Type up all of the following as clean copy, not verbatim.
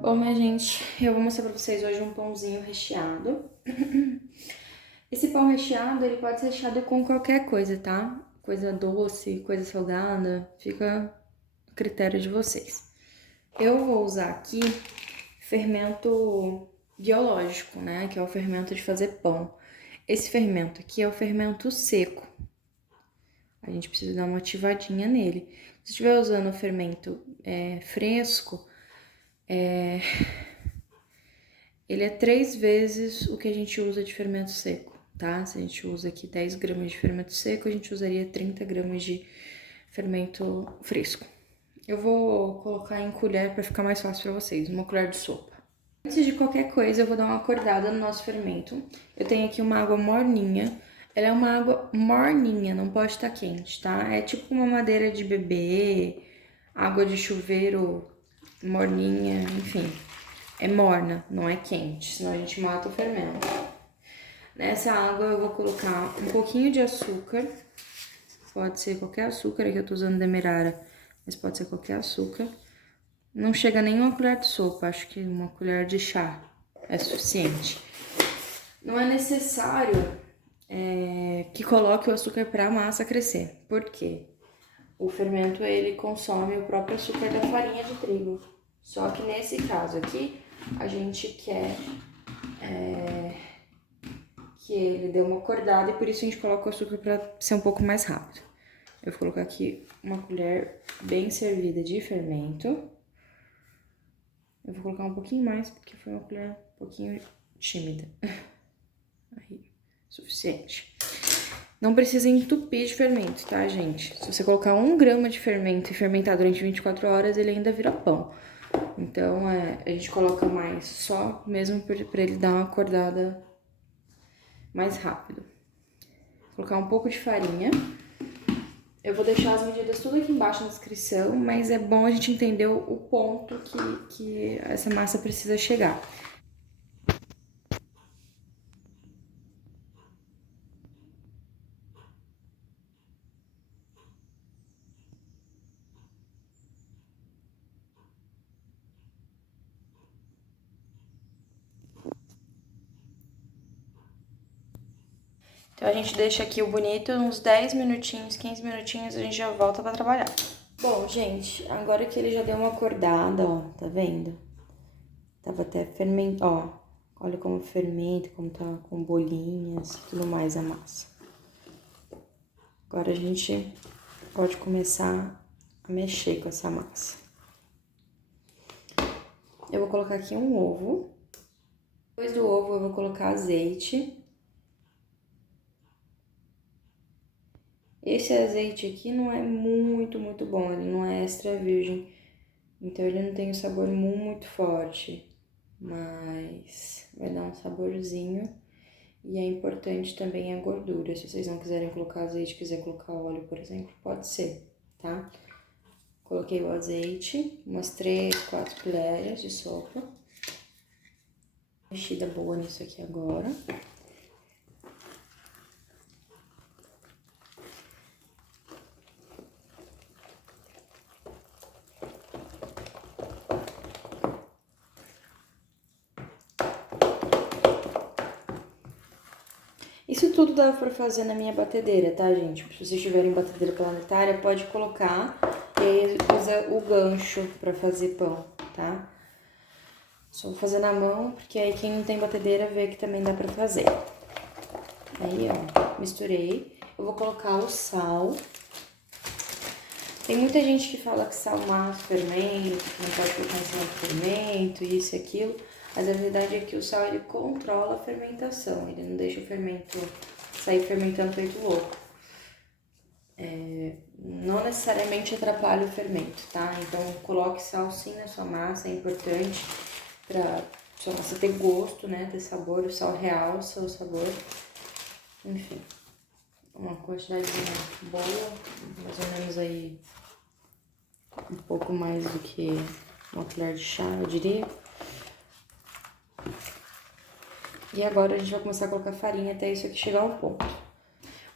Bom, minha gente, eu vou mostrar pra vocês hoje um pãozinho recheado. Esse pão recheado, ele pode ser recheado com qualquer coisa, tá? Coisa doce, coisa salgada, fica a critério de vocês. Eu vou usar aqui fermento biológico, né? Que é o fermento de fazer pão. Esse fermento aqui é o fermento seco. A gente precisa dar uma ativadinha nele. Se estiver usando o fermento fresco, ele é 3 vezes o que a gente usa de fermento seco, tá? Se a gente usa aqui 10 gramas de fermento seco, a gente usaria 30 gramas de fermento fresco. Eu vou colocar em colher para ficar mais fácil para vocês, uma colher de sopa. Antes de qualquer coisa, eu vou dar uma acordada no nosso fermento. Eu tenho aqui uma água morninha. Ela é uma água morninha, não pode estar quente, tá? É tipo uma madeira de bebê, água de chuveiro morninha, enfim. É morna, não é quente, senão a gente mata o fermento. Nessa água eu vou colocar um pouquinho de açúcar. Pode ser qualquer açúcar, aqui eu tô usando demerara, mas pode ser qualquer açúcar. Não chega nem uma colher de sopa, acho que uma colher de chá é suficiente. Não é necessário que coloque o açúcar para a massa crescer. Por quê? O fermento, ele consome o próprio açúcar da farinha de trigo. Só que nesse caso aqui, a gente quer que ele dê uma acordada e por isso a gente coloca o açúcar para ser um pouco mais rápido. Eu vou colocar aqui uma colher bem servida de fermento. Eu vou colocar um pouquinho mais, porque foi uma colher um pouquinho tímida. Aí, suficiente. Não precisa entupir de fermento, tá, gente? Se você colocar 1 grama de fermento e fermentar durante 24 horas, ele ainda vira pão. Então, a gente coloca mais só mesmo pra ele dar uma acordada mais rápido. Vou colocar um pouco de farinha. Eu vou deixar as medidas tudo aqui embaixo na descrição, mas é bom a gente entender o ponto que essa massa precisa chegar. Então a gente deixa aqui o bonito uns 10 minutinhos, 15 minutinhos, a gente já volta pra trabalhar. Bom, gente, agora que ele já deu uma acordada, ó, tá vendo? Tava até fermentando, ó, olha como fermenta, como tá com bolinhas e tudo mais a massa. Agora a gente pode começar a mexer com essa massa. Eu vou colocar aqui um ovo. Depois do ovo eu vou colocar azeite. Esse azeite aqui não é muito bom, ele não é extra virgem, então ele não tem um sabor muito forte, mas vai dar um saborzinho. E é importante também a gordura, se vocês não quiserem colocar azeite, quiser colocar óleo, por exemplo, pode ser, tá? Coloquei o azeite, umas 3, 4 colheres de sopa. Mexida boa nisso aqui agora. Isso tudo dá pra fazer na minha batedeira, tá, gente? Se vocês tiverem batedeira planetária, pode colocar e aí usa o gancho pra fazer pão, tá? Só vou fazer na mão, porque aí quem não tem batedeira vê que também dá pra fazer. Aí, ó, misturei. Eu vou colocar o sal. Tem muita gente que fala que sal mata o fermento, que não pode colocar em cima do fermento, isso e aquilo. Mas a verdade é que o sal, ele controla a fermentação. Ele não deixa o fermento sair fermentando feito louco. Não necessariamente atrapalha o fermento, tá? Então, coloque sal sim na sua massa, é importante pra sua massa ter gosto, né? Ter sabor, o sal realça o sabor. Enfim, uma quantidadezinha boa, mais ou menos aí um pouco mais do que uma colher de chá, eu diria. E agora a gente vai começar a colocar farinha até isso aqui chegar ao ponto.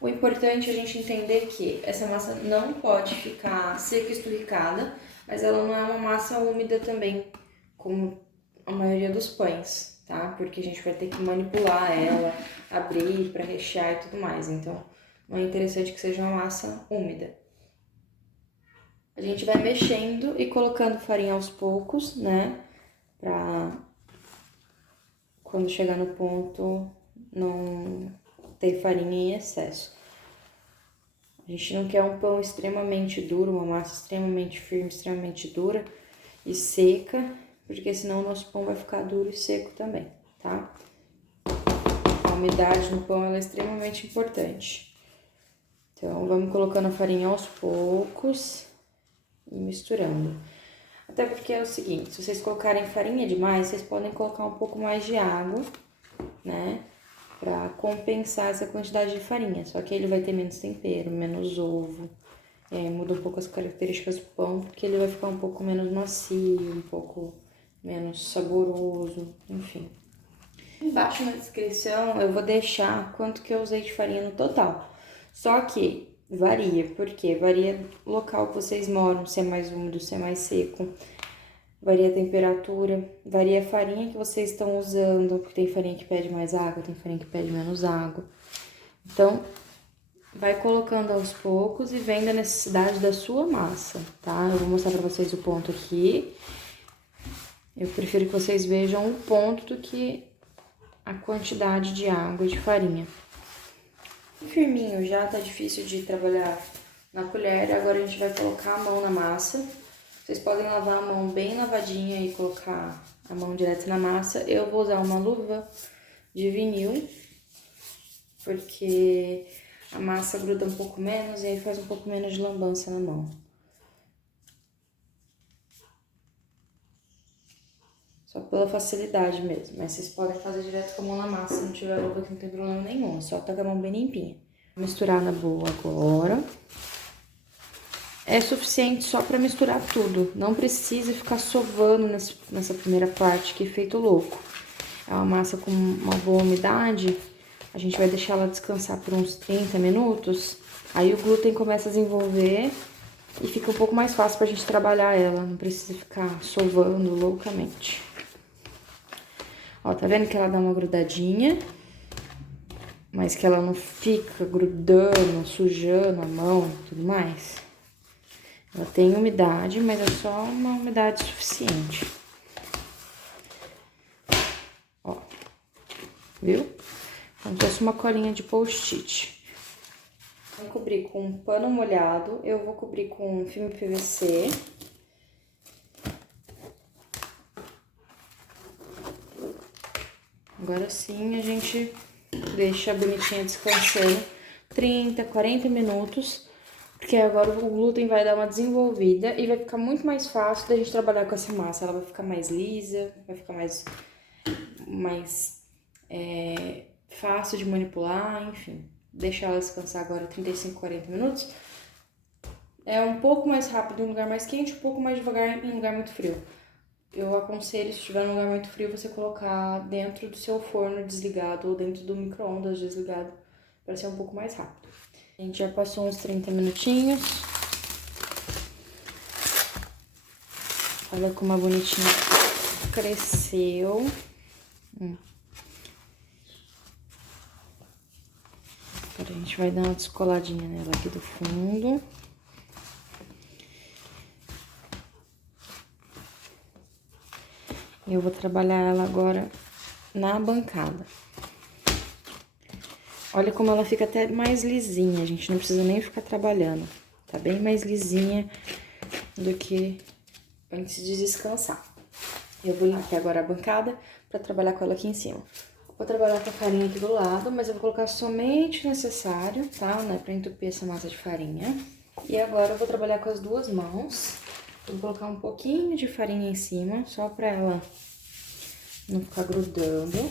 O importante é a gente entender que essa massa não pode ficar seca e esturricada, mas ela não é uma massa úmida também, como a maioria dos pães, tá? Porque a gente vai ter que manipular ela, abrir para rechear e tudo mais. Então, não é interessante que seja uma massa úmida. A gente vai mexendo e colocando farinha aos poucos, né? Pra quando chegar no ponto não ter farinha em excesso. A gente não quer um pão extremamente duro, uma massa extremamente firme, extremamente dura e seca, porque senão o nosso pão vai ficar duro e seco também, tá? A umidade no pão ela é extremamente importante. Então, vamos colocando a farinha aos poucos e misturando. Até porque é o seguinte, se vocês colocarem farinha demais, vocês podem colocar um pouco mais de água, né? Pra compensar essa quantidade de farinha. Só que ele vai ter menos tempero, menos ovo. E aí muda um pouco as características do pão, porque ele vai ficar um pouco menos macio, um pouco menos saboroso, enfim. Embaixo na descrição eu vou deixar quanto que eu usei de farinha no total. Só que varia, porque varia o local que vocês moram, se é mais úmido, se é mais seco. Varia a temperatura, varia a farinha que vocês estão usando, porque tem farinha que pede mais água, tem farinha que pede menos água. Então, vai colocando aos poucos e vendo a necessidade da sua massa, tá? Eu vou mostrar pra vocês o ponto aqui. Eu prefiro que vocês vejam o ponto do que a quantidade de água e de farinha. Firminho já, tá difícil de trabalhar na colher. Agora a gente vai colocar a mão na massa. Vocês podem lavar a mão bem lavadinha e colocar a mão direto na massa. Eu vou usar uma luva de vinil, porque a massa gruda um pouco menos e aí faz um pouco menos de lambança na mão. Só pela facilidade mesmo, mas vocês podem fazer direto com a mão na massa, se não tiver luva que não tem problema nenhum, é só tá com a mão bem limpinha. Vou misturar na boa agora. É suficiente só pra misturar tudo, não precisa ficar sovando nessa primeira parte, que é feito louco. É uma massa com uma boa umidade, a gente vai deixar ela descansar por uns 30 minutos, aí o glúten começa a desenvolver e fica um pouco mais fácil pra gente trabalhar ela, não precisa ficar sovando loucamente. Ó, tá vendo que ela dá uma grudadinha, mas que ela não fica grudando, sujando a mão e tudo mais? Ela tem umidade, mas é só uma umidade suficiente. Ó, viu? Como se fosse uma colinha de post-it. Vou cobrir com um pano molhado, eu vou cobrir com filme PVC. Agora sim a gente deixa a bonitinha descansando 30, 40 minutos. Porque agora o glúten vai dar uma desenvolvida e vai ficar muito mais fácil da gente trabalhar com essa massa. Ela vai ficar mais lisa, vai ficar mais fácil de manipular, enfim. Deixar ela descansar agora 35, 40 minutos. É um pouco mais rápido em um lugar mais quente, um pouco mais devagar em um lugar muito frio. Eu aconselho, se estiver num lugar muito frio, você colocar dentro do seu forno desligado ou dentro do micro-ondas desligado, para ser um pouco mais rápido. A gente já passou uns 30 minutinhos. Olha como a bonitinha cresceu. Agora a gente vai dar uma descoladinha nela aqui do fundo. Eu vou trabalhar ela agora na bancada. Olha como ela fica até mais lisinha, a gente não precisa nem ficar trabalhando. Tá bem mais lisinha do que antes de descansar. Eu vou limpar aqui agora a bancada pra trabalhar com ela aqui em cima. Vou trabalhar com a farinha aqui do lado, mas eu vou colocar somente o necessário, tá? Não é pra entupir essa massa de farinha. E agora eu vou trabalhar com as duas mãos. Vou colocar um pouquinho de farinha em cima, só pra ela não ficar grudando.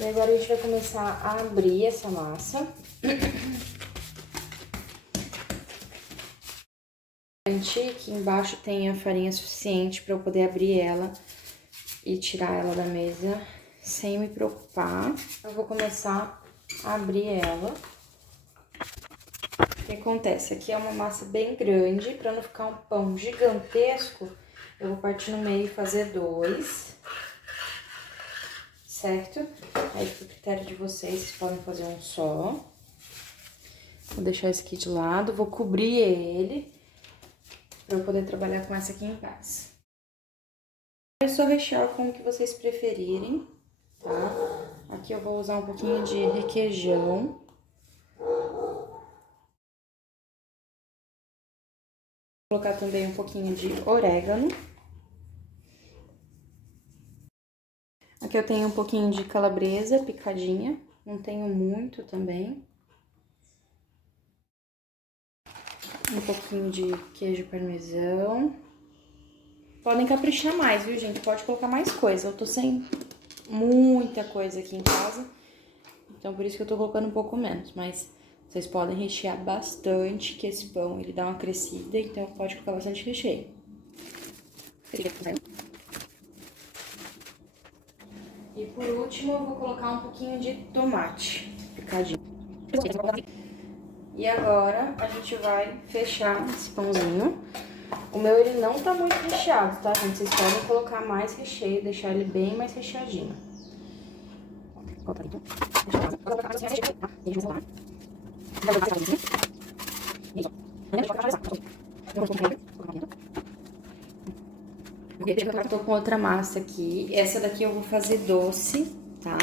E agora a gente vai começar a abrir essa massa. Garantir que embaixo tenha farinha suficiente para eu poder abrir ela e tirar ela da mesa sem me preocupar. Eu vou começar a abrir ela. O que acontece? Aqui é uma massa bem grande, para não ficar um pão gigantesco, eu vou partir no meio e fazer 2, certo? Aí, pro critério de vocês podem fazer um só. Vou deixar esse aqui de lado, vou cobrir ele, para eu poder trabalhar com essa aqui em paz. É só rechear com o que vocês preferirem, tá? Aqui eu vou usar um pouquinho de requeijão. Vou colocar também um pouquinho de orégano. Aqui eu tenho um pouquinho de calabresa picadinha, não tenho muito também. Um pouquinho de queijo parmesão. Podem caprichar mais, viu, gente? Pode colocar mais coisa. Eu tô sem muita coisa aqui em casa, então por isso que eu tô colocando um pouco menos, mas vocês podem rechear bastante, que esse pão, ele dá uma crescida, então pode colocar bastante recheio. E por último, eu vou colocar um pouquinho de tomate picadinho. E agora, a gente vai fechar esse pãozinho. O meu, ele não tá muito recheado, tá, gente? Vocês podem colocar mais recheio, deixar ele bem mais recheadinho. Eu tô com outra massa aqui. Essa daqui eu vou fazer doce, tá?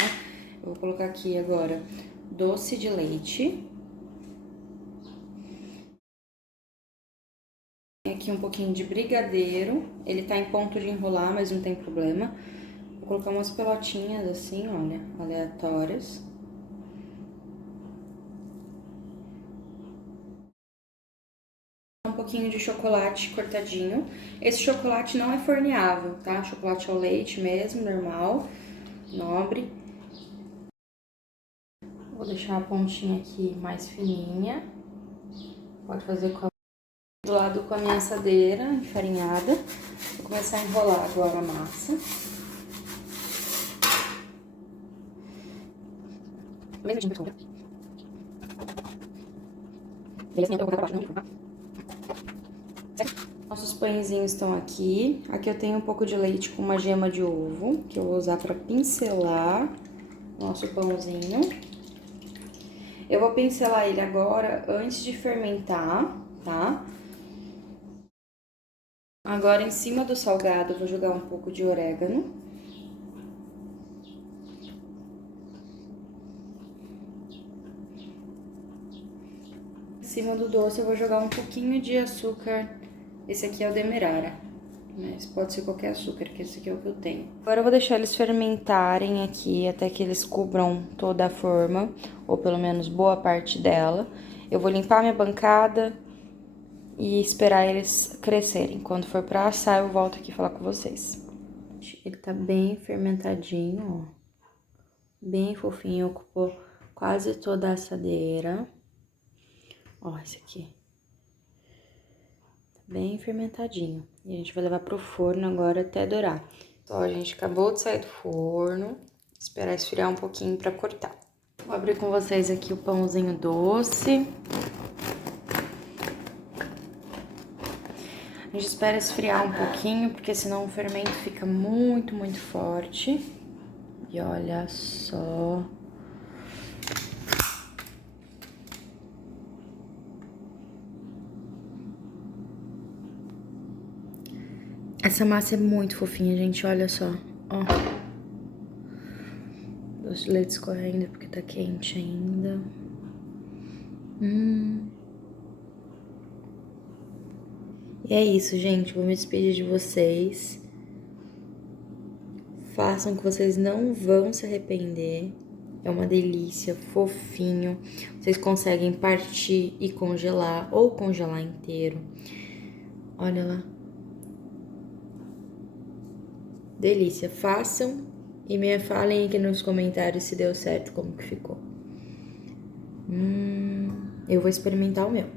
Eu vou colocar aqui agora doce de leite. Tem aqui um pouquinho de brigadeiro. Ele tá em ponto de enrolar, mas não tem problema. Vou colocar umas pelotinhas assim, olha, aleatórias. Um pouquinho de chocolate cortadinho. Esse chocolate não é forneável, tá? Chocolate ao leite mesmo, normal, nobre. Vou deixar a pontinha aqui mais fininha. Pode fazer do lado com a minha assadeira enfarinhada. Vou começar a enrolar agora a massa. Nossos pãezinhos estão aqui. Aqui eu tenho um pouco de leite com uma gema de ovo, que eu vou usar para pincelar nosso pãozinho. Eu vou pincelar ele agora antes de fermentar, tá? Agora, em cima do salgado, eu vou jogar um pouco de orégano. Em cima do doce, eu vou jogar um pouquinho de açúcar. Esse aqui é o demerara, mas pode ser qualquer açúcar, que esse aqui é o que eu tenho. Agora eu vou deixar eles fermentarem aqui até que eles cubram toda a forma, ou pelo menos boa parte dela. Eu vou limpar minha bancada e esperar eles crescerem. Quando for pra assar, eu volto aqui falar com vocês. Ele tá bem fermentadinho, ó. Bem fofinho, ocupou quase toda a assadeira. Ó, esse aqui. Tá bem fermentadinho. E a gente vai levar pro forno agora até dourar. Ó, gente, acabou de sair do forno. Esperar esfriar um pouquinho pra cortar. Vou abrir com vocês aqui o pãozinho doce. A gente espera esfriar um pouquinho, porque senão o fermento fica muito, muito forte. E olha só. Essa massa é muito fofinha, gente, olha só. Ó. Doce de leite escorrendo porque tá quente ainda. E é isso, gente. Vou me despedir de vocês. Façam que vocês não vão se arrepender. É uma delícia, fofinho. Vocês conseguem partir e congelar ou congelar inteiro. Olha lá. Delícia. Façam e me falem aqui nos comentários se deu certo, como que ficou. Eu vou experimentar o meu.